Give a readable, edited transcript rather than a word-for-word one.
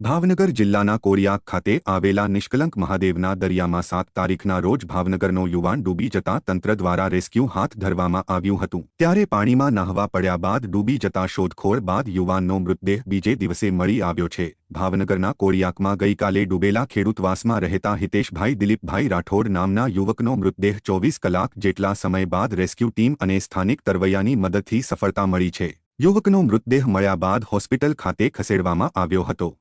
ભાવનગર જિલ્લાના કોડિયાક ખાતે આવેલા નિષ્કલંક મહાદેવના દરિયામાં 7 તારીખના રોજ ભાવનગરનો યુવાન ડૂબી જતા તંત્ર દ્વારા રેસ્ક્યુ હાથ ધરવામાં આવ્યું હતું। ત્યારે પાણીમાં નહાવા પડ્યા બાદ ડૂબી જતા શોધખોળ બાદ યુવાનનો મૃતદેહ બીજે દિવસે મળી આવ્યો છે। ભાવનગરના કોડિયાકમાં ગઈકાલે ડૂબેલા ખેડૂતવાસમાં રહેતા હિતેશભાઈ દિલીપભાઈ રાઠોડ નામના યુવકનો મૃતદેહ 24 કલાક જેટલા સમય બાદ રેસ્ક્યુ ટીમ અને સ્થાનિક તરવૈયાની મદદથી સફળતા મળી છે। યુવકનો મૃતદેહ મળ્યા બાદ હોસ્પિટલ ખાતે ખસેડવામાં આવ્યો હતો।